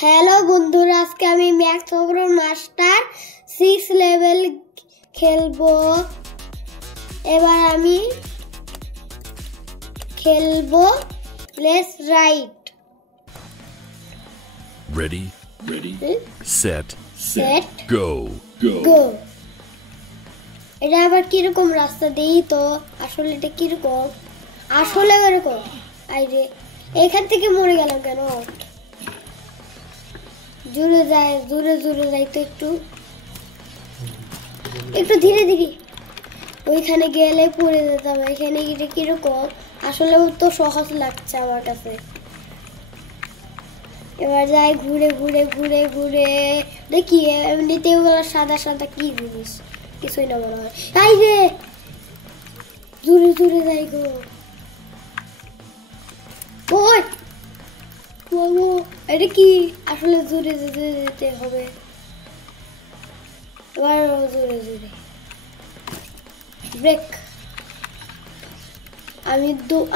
Hello বন্ধুরা, আজকে আমি ম্যাথস মাস্টার 6 লেভেল খেলবো। এবার আমি খেলবো let's write. Ready, set, go. এটা আবার কিরকম রাস্তা দেই তো? আসলে এটা কিরকম? আসলে এরকম। আইরে, এখান থেকে মরে গেলাম কেন? জোরে যাই তো, একটু ধীরে ধীরে। ওইখানে গেলে পড়ে যেতাম। এখানে এটা কিরকম? আসলে তো সহজ লাগছে আমার কাছে। এবার যাই ঘুরে দেখি। এমনিতেও সাদা সাদা কি জিনিস, কিছুই না মনে হয়। তাই রে, জোরে যাই গো। ওই এটা কি? আসলে জোরে যেতে হবে। এবার জোরে ব্রেক।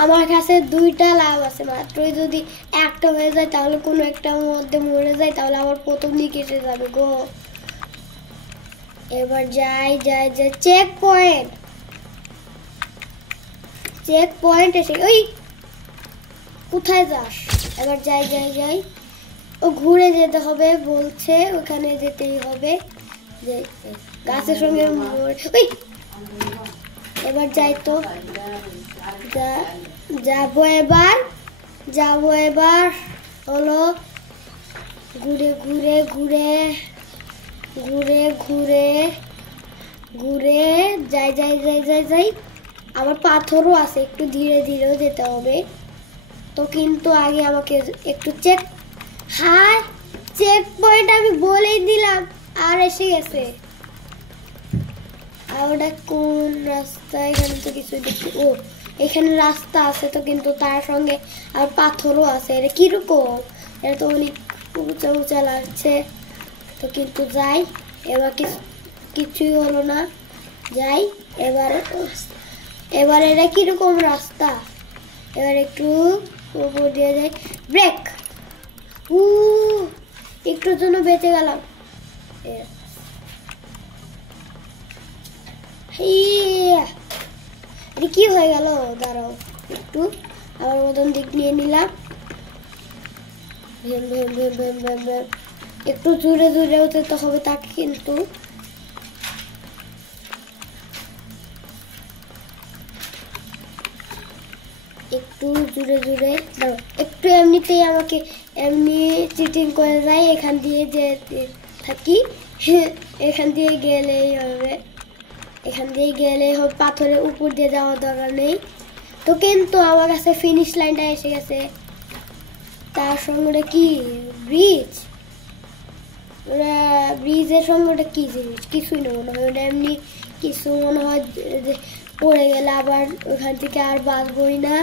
আমার কাছে 2টা লাভ আছে মাত্র। যদি একটা হয়ে যায় তাহলে কোনো একটা মধ্যে মরে যায়, তাহলে আমার প্রথম দিকে এসে যাবে গো। এবার যাই চেক পয়েন্ট এসে। ওই কোথায় যাস? এবার যাই। ও ঘুরে যেতে হবে বলছে, ওখানে যেতেই হবে। গাছের সঙ্গে এবার যাই তো, যাবো এবার হলো ঘুরে যাই। আবার পাথরও আছে, একটু ধীরেও যেতে হবে তো। কিন্তু আগে আমাকে একটু চেক পয়েন্ট আমি বলেই দিলাম, আর এসে গেছে। আর ওটা কোন রাস্তা? এখানে তো কিছু দেখছি। ও, এখানে রাস্তা আছে তো, কিন্তু তার সঙ্গে আর পাথরও আছে। এটা কিরকম? এটা তো অনেক উঁচা লাগছে তো। কিন্তু যাই, এবার কিছুই হলো না। যাই এবার এটা কিরকম রাস্তা? এবার একটু উপর দিয়ে যাই, ব্রেক। একটুর জন্য বেঁচে গেলাম। কি হয়ে গেল? দাঁড়াও, একটু আমার মতন দিক নিয়ে নিলাম। একটু জোরে যেতে হবে তাকে। কিন্তু একটু জোরে দাঁড়াও, একটু এমনিতেই আমাকে এমনি চিটিং করে যায়। এখান দিয়ে যেতে থাকি, এখান দিয়ে গেলেই হবে। পাথরের উপর দিয়ে যাওয়ার দরকার নেই তো। কিন্তু আমার কাছে ফিনিশ লাইনটা এসে গেছে। তার সঙ্গে কি ব্রিজের সঙ্গে ওটা কি জিনিস? কিছুই না মনে হয়। ওটা এমনি কিছু মনে হয় যে পড়ে গেলে আবার ওখান থেকে আর বাঁচবই না।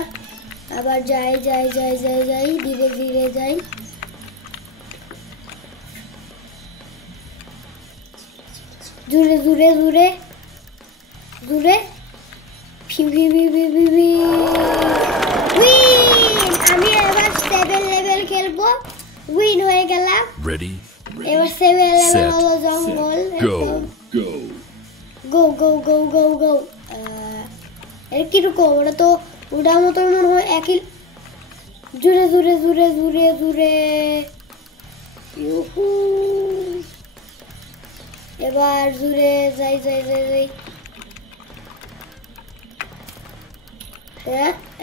আবার যাই ধীরে যাই। জোরে আমি এবার 7 লেভেল খেলবো। উইন হয়ে গেলাম। এবার 7 লেভেল হলো জঙ্গল। গো। এর কিরকম? ওটা তো ওটার মতো মনে হয় একই। জোরে। এবার জোরে যাই।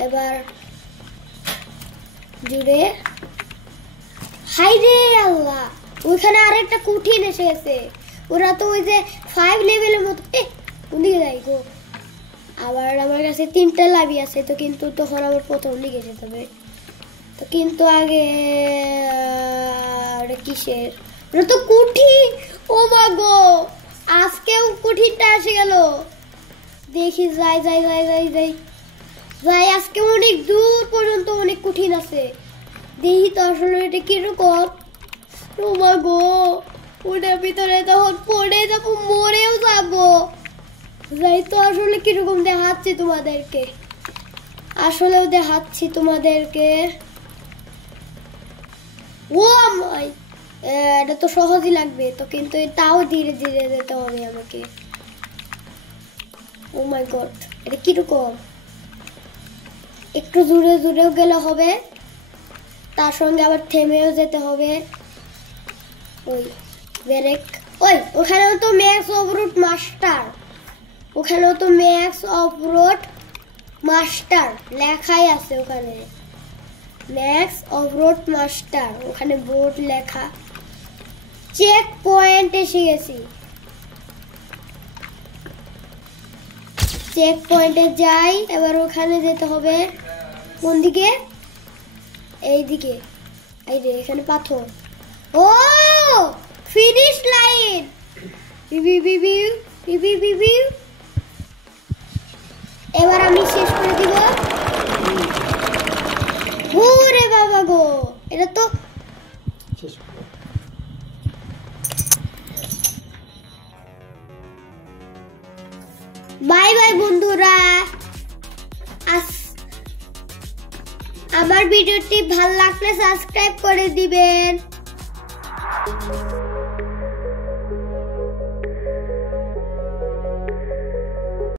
এবার জুড়ে। হাই রে আল্লাহ, ওইখানে আরেকটা কঠিন এসে গেছে। ওরা তো ওই যে 5 লেভেলের মতো। ওদিকে যাই গো। আবার আমার কাছে 3টা লাভি আছে তো। কিন্তু তখন আমার প্রথম দিকে যেতে হবে তো। কিন্তু আগে কিসের? ওটা তো কঠিন। ও মা গো, আজকেও কঠিনটা এসে গেল। দেখি যাই। আজকে অনেক দূর পর্যন্ত অনেক কঠিন আছে। দেখি তো আসলে এটা কিরকম। ও মা গো, ওটার ভিতরে তখন পড়ে যাবো, মরেও যাবো। যাই তো আসলে কিরকম দেখাচ্ছে তোমাদেরকে। আসলেও দেখাচ্ছি তোমাদেরকে। ও মাই, এটা তো সহজই লাগবে তো, কিন্তু তাও ধীরে ধীরে যেতে হবে আমাকে। ও মাই গড, এটা কিরকম? একটু জোরে জোরেও গেলে হবে, তার সঙ্গে আবার থেমেও যেতে হবে। ওই ব্রেক, ওই ওখানেও তো ম্যাক্স অফরোড মাস্টার, ওখানেও তো ম্যাক্স অফরোড মাস্টার লেখাই আছে, ওখানে ম্যাক্স অফরোড মাস্টার, ওখানে বোর্ড লেখা। চেক পয়েন্ট এসে গেছি, চেক পয়েন্টে যাই। এবার ওখানে যেতে হবে কোন দিকে? এই দিকে। এই রে, এখানে পাথর। ও ফিনিশ লাইন। এবার আমি শেষ করে দিব। ওরে বাবা গো, এটা তো বাই বাই বন্ধুরা। আমার ভিডিওটি ভালো লাগলে সাবস্ক্রাইব করে দিবেন।